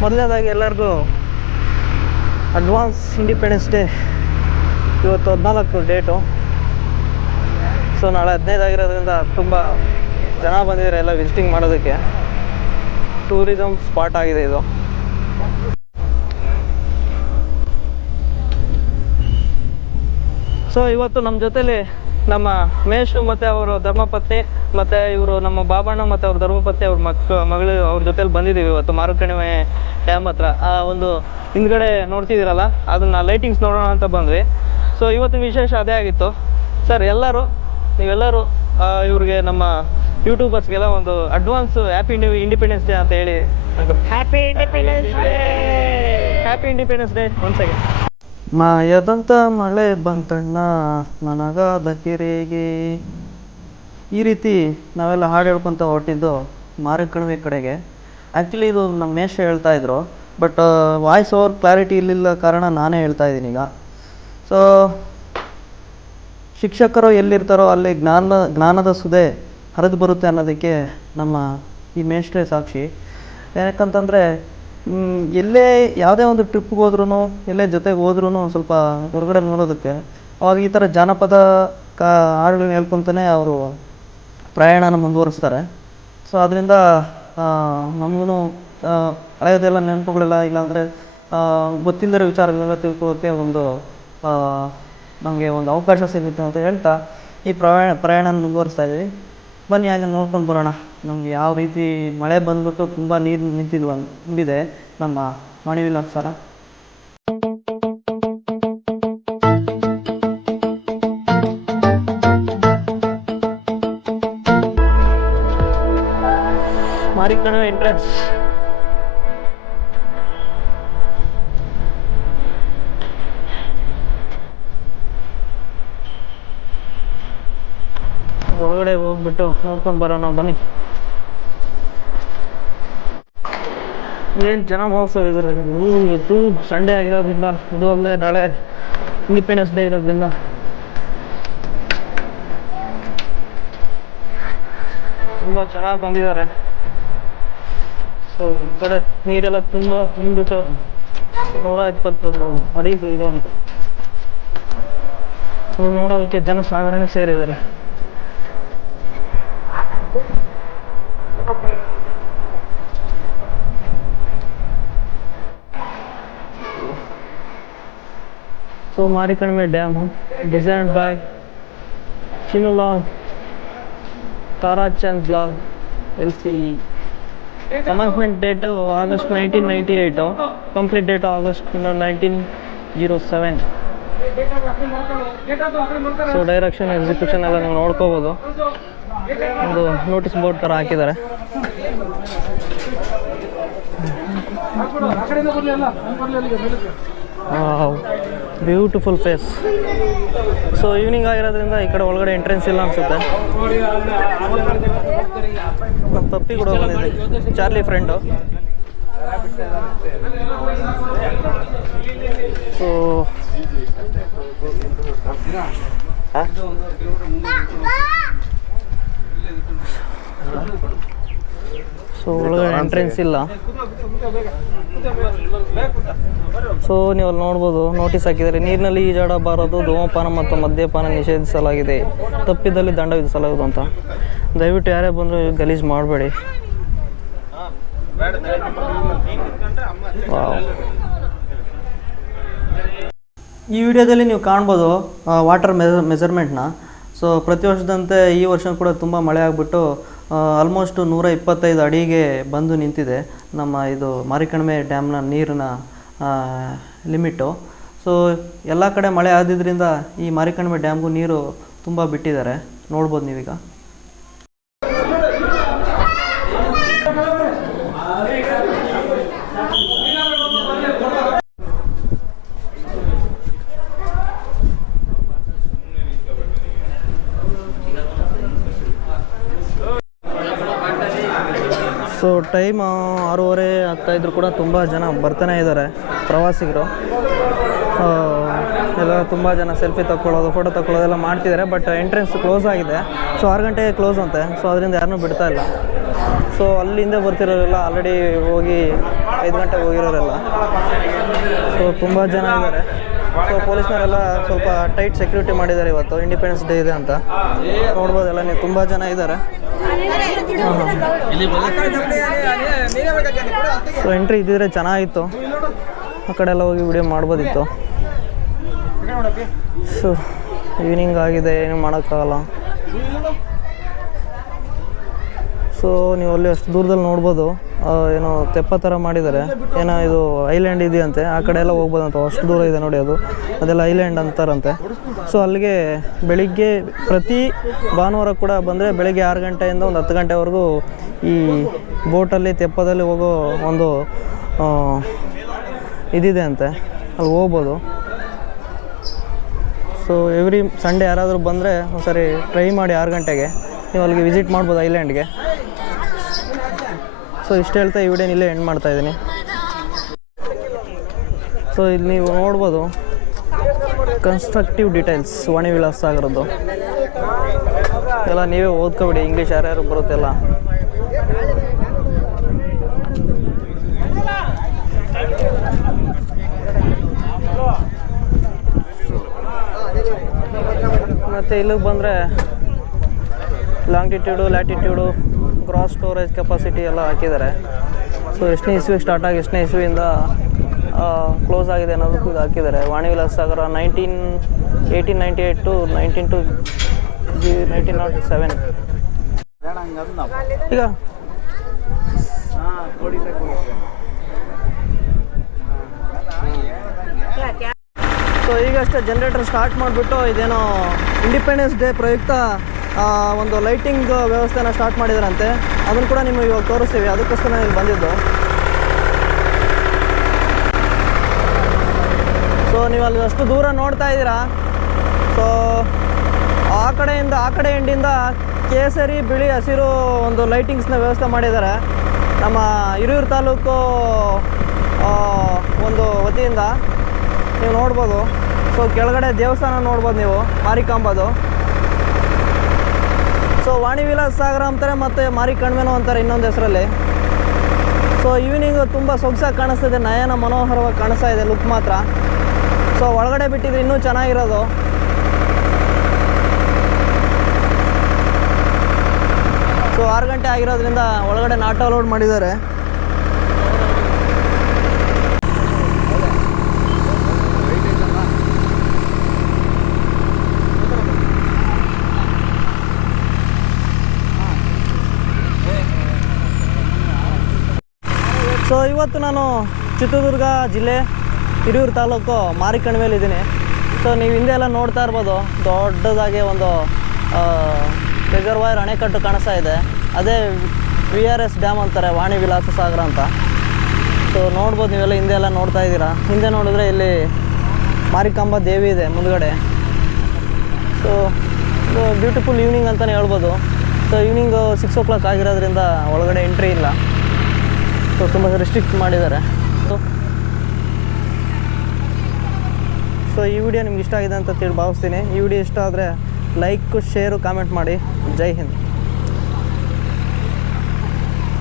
ಮೊದಲನೇದಾಗಿ ಎಲ್ಲರಿಗೂ advance independence day. ಇವತ್ತು 14 ಡೇಟು. ಸೊ ನಾಳೆ 15 ಆಗಿರೋದ್ರಿಂದ ತುಂಬ ಜನ ಬಂದಿದ್ದಾರೆ ಎಲ್ಲ ವಿಸಿಟಿಂಗ್ ಮಾಡೋದಕ್ಕೆ. ಟೂರಿಸಮ್ ಸ್ಪಾಟ್ ಆಗಿದೆ ಇದು. ಸೊ ಇವತ್ತು ನಮ್ಮ ಜೊತೇಲಿ ನಮ್ಮ ಮೇಷು ಮತ್ತು ಅವರು ಧರ್ಮಪತ್ನಿ ಮತ್ತು ಇವರು ನಮ್ಮ ಬಾಬಣ್ಣ ಮತ್ತು ಅವ್ರ ಧರ್ಮಪತ್ನಿ ಅವ್ರ ಮಗಳು ಅವ್ರ ಜೊತೇಲಿ ಬಂದಿದ್ದೀವಿ ಇವತ್ತು ಮಾರುಕಣಿವೆ ಡ್ಯಾಮ್ ಹತ್ರ. ಆ ಒಂದು ಹಿಂದ್ಗಡೆ ನೋಡ್ತಿದ್ದೀರಲ್ಲ ಅದನ್ನು ಲೈಟಿಂಗ್ಸ್ ನೋಡೋಣ ಅಂತ ಬಂದ್ವಿ. ಸೊ ಇವತ್ತಿನ ವಿಶೇಷ ಅದೇ ಆಗಿತ್ತು. ಸರ್ ನೀವೆಲ್ಲರೂ ಇವ್ರಿಗೆ ನಮ್ಮ ಯೂಟ್ಯೂಬರ್ಸ್ಗೆಲ್ಲ ಒಂದು ಅಡ್ವಾನ್ಸ್ ಹ್ಯಾಪಿ ಇಂಡಿಪೆಂಡೆನ್ಸ್ ಡೇ ಅಂತ ಹೇಳಿ. ಹ್ಯಾಪಿ ಇಂಡಿಪೆಂಡೆನ್ಸ್ ಡೇ ಒಂದು ಸೆಕೆಂಡ್. ಮಾಯದಂತ ಮಳೆ ಬಂತಣ್ಣ ನನಗಾದ ಕೆರೆಗೆ. ಈ ರೀತಿ ನಾವೆಲ್ಲ ಹಾಡು ಹೇಳ್ಕೊತ ಹೊರಟಿದ್ದು ಮಾರುಕಣಿವೆ ಕಡೆಗೆ. ಆ್ಯಕ್ಚುಲಿ ಇದು ನಮ್ಮ ಮೇಷ ಹೇಳ್ತಾ ಇದ್ರು, ಬಟ್ ವಾಯ್ಸ್ ಓವರ್ ಕ್ಲಾರಿಟಿ ಇರಲಿಲ್ಲ ಕಾರಣ ನಾನೇ ಹೇಳ್ತಾ ಇದ್ದೀನಿ ಈಗ. ಸೊ ಶಿಕ್ಷಕರು ಎಲ್ಲಿರ್ತಾರೋ ಅಲ್ಲಿ ಜ್ಞಾನದ ಸುದೆ ಹರಿದು ಬರುತ್ತೆ ಅನ್ನೋದಕ್ಕೆ ನಮ್ಮ ಈ ಮೇಷ್ಟ್ರೇ ಸಾಕ್ಷಿ. ಯಾಕಂತಂದರೆ ಎಲ್ಲೇ ಯಾವುದೇ ಒಂದು ಟ್ರಿಪ್ಗೆ ಹೋದ್ರೂ ಎಲ್ಲೇ ಜೊತೆಗೆ ಹೋದ್ರೂ ಸ್ವಲ್ಪ ಹೊರಗಡೆ ನೋಡೋದಕ್ಕೆ ಅವಾಗ ಈ ಥರ ಜಾನಪದ ಹಾಡುಗಳನ್ನ ಹೇಳ್ಕೊತಾನೆ ಅವರು ಪ್ರಯಾಣನ ಮುಂದುವರಿಸ್ತಾರೆ. ಸೊ ಅದರಿಂದ ನಮಗೂ ಹಳೆಯದೆಲ್ಲ ನೆನಪುಗಳೆಲ್ಲ ಇಲ್ಲಾಂದರೆ ಗೊತ್ತಿಲ್ಲದಿರೋ ವಿಚಾರಗಳೆಲ್ಲ ತಿಳ್ಕೊಳ್ಳೋಕ್ಕೆ ಒಂದು ನಮಗೆ ಒಂದು ಅವಕಾಶ ಸಿಗುತ್ತೆ ಅಂತ ಹೇಳ್ತಾ ಈ ಪ್ರಯಾಣ ಮುಂದುವರಿಸ್ತಾ ಇದ್ದೀವಿ. ಬನ್ನಿ ಹಾಗೆ ನೋಡ್ಕೊಂಡು ಬರೋಣ. ನಮಗೆ ಯಾವ ರೀತಿ ಮಳೆ ಬಂದ್ಬಿಟ್ಟು ತುಂಬ ನೀರು ನಿಂತಿದೆ ನಮ್ಮ ಮಣಿವಿಲ್ ಸರ. ಮಾರಿಕಣಿವೆ ಎಂಟ್ರೆನ್ಸ್. ಒಳಗಡೆ ಹೋಗ್ಬಿಟ್ಟು ನೋಡ್ಕೊಂಡು ಬರೋಣ ಬನ್ನಿ. ಏನು ಜನ ಮಹೋತ್ಸವ ಇದ್ದಾರೆ. ಇವತ್ತು ಸಂಡೇ ಆಗಿರೋದ್ರಿಂದ, ಇದು ಅಲ್ಲದೆ ನಾಳೆ ಇಂಡಿಪೆಂಡೆನ್ಸ್ ಡೇ ಇರೋದ್ರಿಂದ ತುಂಬ ಚೆನ್ನಾಗಿ ಬಂದಿದ್ದಾರೆ. ಸೊ ಈ ಕಡೆ ನೀರೆಲ್ಲ ತುಂಬ ತುಂಬಿಟ್ಟು 120 ಅಡಿ ಇದೆ ಅಂತ ನೋಡೋದಕ್ಕೆ ಜನ ಸಾಗರನೇ ಸೇರಿದ್ದಾರೆ. So Marikanive dam designed by Chinulal Tarachand blog LCE. Commencement date August 1998, complete date August 1907. So direction execution ಎಲ್ಲ ನೀವು ನೋಡ್ಕೋಬೋದು. ಒಂದು ನೋಟಿಸ್ ಬೋರ್ಡ್ ಥರ ಹಾಕಿದ್ದಾರೆ. Beautiful face. ಸೊ ಈವ್ನಿಂಗ್ ಆಗಿರೋದ್ರಿಂದ ಈ ಕಡೆ ಒಳಗಡೆ ಎಂಟ್ರೆನ್ಸ್ ಇಲ್ಲ ಅನಿಸುತ್ತೆ. ನಮ್ಮ ಪಪ್ಪಿ ಕೂಡ ಬಂದಿದೆ, ಚಾರ್ಲಿ ಫ್ರೆಂಡು. ಸೊ ಒಳಗಡೆ ಎಂಟ್ರೆನ್ಸ್ ಇಲ್ಲ. ಸೊ ನೀವು ಅಲ್ಲಿ ನೋಡ್ಬೋದು, ನೋಟಿಸ್ ಹಾಕಿದ್ದಾರೆ. ನೀರಿನಲ್ಲಿ ಈಜಾಡಬಾರದು, ಧೂಮಪಾನ ಮತ್ತು ಮದ್ಯಪಾನ ನಿಷೇಧಿಸಲಾಗಿದೆ, ತಪ್ಪಿದಲ್ಲಿ ದಂಡ ವಿಧಿಸಲಾಗುವುದು ಅಂತ. ದಯವಿಟ್ಟು ಯಾರೇ ಬಂದರೂ ಗಲೀಜು ಮಾಡಬೇಡಿ. ಈ ವಿಡಿಯೋದಲ್ಲಿ ನೀವು ಕಾಣ್ಬೋದು ವಾಟರ್ ಮೆಜರ್ಮೆಂಟ್ನ. ಸೊ ಪ್ರತಿ ವರ್ಷದಂತೆ ಈ ವರ್ಷ ಕೂಡ ತುಂಬ ಮಳೆ ಆಗಿಬಿಟ್ಟು ಆಲ್ಮೋಸ್ಟ್ 125 ಅಡಿಗೆ ಬಂದು ನಿಂತಿದೆ ನಮ್ಮ ಇದು ಮಾರಿಕಣಿವೆ ಡ್ಯಾಮ್ನ ನೀರಿನ ಲಿಮಿಟು. ಸೊ ಎಲ್ಲ ಕಡೆ ಮಳೆ ಆದಿದ್ದರಿಂದ ಈ ಮಾರಿಕಣಿವೆ ಡ್ಯಾಮ್ಗೂ ನೀರು ತುಂಬ ಬಿಟ್ಟಿದ್ದಾರೆ, ನೋಡ್ಬೋದು ನೀವೀಗ. ಸೊ ಟೈಮ್ 6:30 ಆಗ್ತಾಯಿದ್ರು ಕೂಡ ತುಂಬ ಜನ ಬರ್ತಾನೆ ಇದ್ದಾರೆ ಪ್ರವಾಸಿಗರು. ಎಲ್ಲ ತುಂಬ ಜನ ಸೆಲ್ಫಿ ತಗೊಳ್ಳೋದು, ಫೋಟೋ ತಗೊಳ್ಳೋದೆಲ್ಲ ಮಾಡ್ತಿದ್ದಾರೆ. ಬಟ್ ಎಂಟ್ರೆನ್ಸ್ ಕ್ಲೋಸ್ ಆಗಿದೆ. ಸೊ 6 ಗಂಟೆಗೆ ಕ್ಲೋಸ್ ಅಂತೆ. ಸೊ ಅದರಿಂದ ಯಾರನ್ನೂ ಬಿಡ್ತಾ ಇಲ್ಲ. ಸೊ ಅಲ್ಲಿಂದ ಬರ್ತಿರೋರೆಲ್ಲ ಆಲ್ರೆಡಿ ಹೋಗಿ 5 ಗಂಟೆಗೆ ಹೋಗಿರೋರೆಲ್ಲ. ಸೊ ತುಂಬ ಜನ ಇದ್ದಾರೆ. ಸೊ ಪೊಲೀಸ್ನವರೆಲ್ಲ ಸ್ವಲ್ಪ ಟೈಟ್ ಸೆಕ್ಯೂರಿಟಿ ಮಾಡಿದ್ದಾರೆ ಇವತ್ತು, ಇಂಡಿಪೆಂಡೆನ್ಸ್ ಡೇ ಇದೆ ಅಂತ. ನೋಡ್ಬೋದಲ್ಲ ನೀವು, ತುಂಬ ಜನ ಇದ್ದಾರೆ. ಸೊ ಎಂಟ್ರಿ ಇದ್ದಿದ್ರೆ ಚೆನ್ನಾಗಿತ್ತು, ಆ ಕಡೆ ಎಲ್ಲ ಹೋಗಿ ವಿಡಿಯೋ ಮಾಡ್ಬೋದಿತ್ತು. ಸೊ ಈವ್ನಿಂಗ್ ಆಗಿದೆ, ಏನು ಮಾಡೋಕ್ಕಾಗಲ್ಲ. ಸೊ ನೀವು ಅಲ್ಲಿ ಅಷ್ಟು ದೂರದಲ್ಲಿ ನೋಡ್ಬೋದು, ಏನೋ ತೆಪ್ಪ ಥರ ಮಾಡಿದ್ದಾರೆ. ಏನೋ ಇದು ಐಲ್ಯಾಂಡ್ ಇದೆಯಂತೆ, ಆ ಕಡೆ ಎಲ್ಲ ಹೋಗ್ಬೋದಂತ. ಅಷ್ಟು ದೂರ ಇದೆ ನೋಡಿ, ಅದೆಲ್ಲ ಐಲ್ಯಾಂಡ್ ಅಂತಾರಂತೆ. ಸೊ ಅಲ್ಲಿಗೆ ಬೆಳಿಗ್ಗೆ ಪ್ರತಿ ಭಾನುವಾರ ಕೂಡ ಬಂದರೆ ಬೆಳಿಗ್ಗೆ 6 ಗಂಟೆಯಿಂದ ಒಂದು 10 ಗಂಟೆವರೆಗೂ ಈ ಬೋಟಲ್ಲಿ ತೆಪ್ಪದಲ್ಲಿ ಹೋಗೋ ಒಂದು ಇದಿದೆ ಅಂತೆ, ಅಲ್ಲಿ ಹೋಗ್ಬೋದು. ಸೊ ಎವ್ರಿ ಸಂಡೇ ಯಾರಾದರೂ ಬಂದರೆ ಒಂದ್ಸರಿ ಟ್ರೈ ಮಾಡಿ 6 ಗಂಟೆಗೆ ನೀವು ಅಲ್ಲಿಗೆ ವಿಸಿಟ್ ಮಾಡ್ಬೋದು ಐಲ್ಯಾಂಡ್ಗೆ. ಸೊ ಇಷ್ಟು ಹೇಳ್ತಾ ಈ ವಿಡಿಯೋನ ಇಲ್ಲೇ ಎಂಡ್ ಮಾಡ್ತಾಯಿದ್ದೀನಿ. ಸೊ ಇಲ್ಲಿ ನೀವು ನೋಡ್ಬೋದು ಕನ್ಸ್ಟ್ರಕ್ಟಿವ್ ಡೀಟೇಲ್ಸ್ ವಾಣಿ ವಿಲಾಸ್ ಸಾಗರದ್ದು ಎಲ್ಲ ನೀವೇ ಓದ್ಕೊಬಿಡಿ, ಇಂಗ್ಲೀಷ್ ಯಾರ್ಯಾರು ಬರುತ್ತೆಲ್ಲ. ಮತ್ತು ಇಲ್ಲಿಗೆ ಬಂದರೆ ಲಾಂಗಿಟ್ಯೂಡು, ಲ್ಯಾಟಿಟ್ಯೂಡು, ಗ್ರಾಸ್ ಸ್ಟೋರೇಜ್ ಕೆಪಾಸಿಟಿ ಎಲ್ಲ ಹಾಕಿದ್ದಾರೆ. ಸೊ ಎಷ್ಟನೇ ಇಸ್ವಿಗೆ ಸ್ಟಾರ್ಟ್ ಆಗಿ ಎಷ್ಟನೇ ಇಸ್ವಿಯಿಂದ ಕ್ಲೋಸ್ ಆಗಿದೆ ಅನ್ನೋದಕ್ಕೂ ಇದು ಹಾಕಿದ್ದಾರೆ. ವಾಣಿ ವಿಲಾಸ್ ಸಾಗರ 1898 ಟು 1907. ಈಗ ಸೊ ಈಗಷ್ಟೇ ಜನರೇಟರ್ ಸ್ಟಾರ್ಟ್ ಮಾಡಿಬಿಟ್ಟು ಇದೇನೋ ಇಂಡಿಪೆಂಡೆನ್ಸ್ ಡೇ ಪ್ರಯುಕ್ತ ಒಂದು ಲೈಟಿಂಗ್ ವ್ಯವಸ್ಥೆನ ಸ್ಟಾರ್ಟ್ ಮಾಡಿದಾರಂತೆ. ಅದನ್ನು ಕೂಡ ನಿಮಗೆ ಇವಾಗ ತೋರಿಸ್ತೀವಿ, ಅದಕ್ಕೋಸ್ಕರ ನಾನು ಇಲ್ಲಿ ಬಂದಿದ್ದು. ಸೊ ನೀವು ಅಲ್ಲಿ ಅಷ್ಟು ದೂರ ನೋಡ್ತಾ ಇದ್ದೀರಾ. ಸೊ ಆ ಕಡೆ ಎಂಡಿಂದ ಕೇಸರಿ, ಬಿಳಿ, ಹಸಿರು ಒಂದು ಲೈಟಿಂಗ್ಸ್ನ ವ್ಯವಸ್ಥೆ ಮಾಡಿದ್ದಾರೆ ನಮ್ಮ ಹಿರಿಯೂರು ತಾಲೂಕು ಒಂದು ವತಿಯಿಂದ. ನೀವು ನೋಡ್ಬೋದು. ಸೊ ಕೆಳಗಡೆ ದೇವಸ್ಥಾನ ನೋಡ್ಬೋದು ನೀವು, ಮಾರಿಕಾಂಬದು. ಸೊ ವಾಣಿ ವಿಲಾಸ್ ಸಾಗರ ಅಂತಾರೆ, ಮತ್ತು ಮಾರಿ ಕಣ್ಮೆನೋ ಅಂತಾರೆ ಇನ್ನೊಂದು ಹೆಸರಲ್ಲಿ. ಸೊ ಈವ್ನಿಂಗು ತುಂಬ ಸೊಗಸಾಗಿ ಕಾಣಿಸ್ತಿದೆ, ನಯನ ಮನೋಹರವಾಗಿ ಕಾಣಿಸ್ತಾ ಇದೆ ಲುಕ್ ಮಾತ್ರ. ಸೊ ಒಳಗಡೆ ಬಿಟ್ಟಿದ್ರೆ ಇನ್ನೂ ಚೆನ್ನಾಗಿರೋದು. ಸೊ 6 ಗಂಟೆ ಆಗಿರೋದ್ರಿಂದ ಒಳಗಡೆ ನಾಟ್ ಅಲೌಡ್ ಮಾಡಿದ್ದಾರೆ. ಸೊ ಇವತ್ತು ನಾನು ಚಿತ್ರದುರ್ಗ ಜಿಲ್ಲೆ ಹಿರಿಯೂರು ತಾಲೂಕು ಮಾರಿಕಣಿವೆಲಿದ್ದೀನಿ. ಸೊ ನೀವು ಹಿಂದೆ ಎಲ್ಲ ನೋಡ್ತಾ ಇರ್ಬೋದು, ದೊಡ್ಡದಾಗಿ ಒಂದು ರಿಸರ್ವಾಯರ್ ಅಣೆಕಟ್ಟು ಕಾಣಿಸ್ತಾ ಇದೆ. ಅದೇ VRS ಡ್ಯಾಮ್ ಅಂತಾರೆ, ವಾಣಿ ವಿಲಾಸ ಸಾಗರ ಅಂತ. ಸೊ ನೋಡ್ಬೋದು ನೀವೆಲ್ಲ ಹಿಂದೆ ಎಲ್ಲ ನೋಡ್ತಾ ಇದ್ದೀರಾ. ಹಿಂದೆ ನೋಡಿದ್ರೆ ಇಲ್ಲಿ ಮಾರಿಕಾಂಬ ದೇವಿ ಇದೆ ಮುಂದ್ಗಡೆ. ಸೊ ಬ್ಯೂಟಿಫುಲ್ ಈವ್ನಿಂಗ್ ಅಂತಲೇ ಹೇಳ್ಬೋದು. ಸೊ ಈವ್ನಿಂಗು 6 o'clock ಆಗಿರೋದ್ರಿಂದ ಒಳಗಡೆ ಎಂಟ್ರಿ ಇಲ್ಲ. ಸೊ ತುಂಬ ರಿಸ್ಟ್ರಿಕ್ಟ್ ಮಾಡಿದ್ದಾರೆ. ಸೊ ಈ ವಿಡಿಯೋ ನಿಮ್ಗೆ ಇಷ್ಟ ಆಗಿದೆ ಅಂತ ಭಾವಿಸ್ತೀನಿ. ಈ ವಿಡಿಯೋ ಇಷ್ಟ ಆದರೆ ಲೈಕ್, ಶೇರು, ಕಾಮೆಂಟ್ ಮಾಡಿ. ಜೈ ಹಿಂದ್.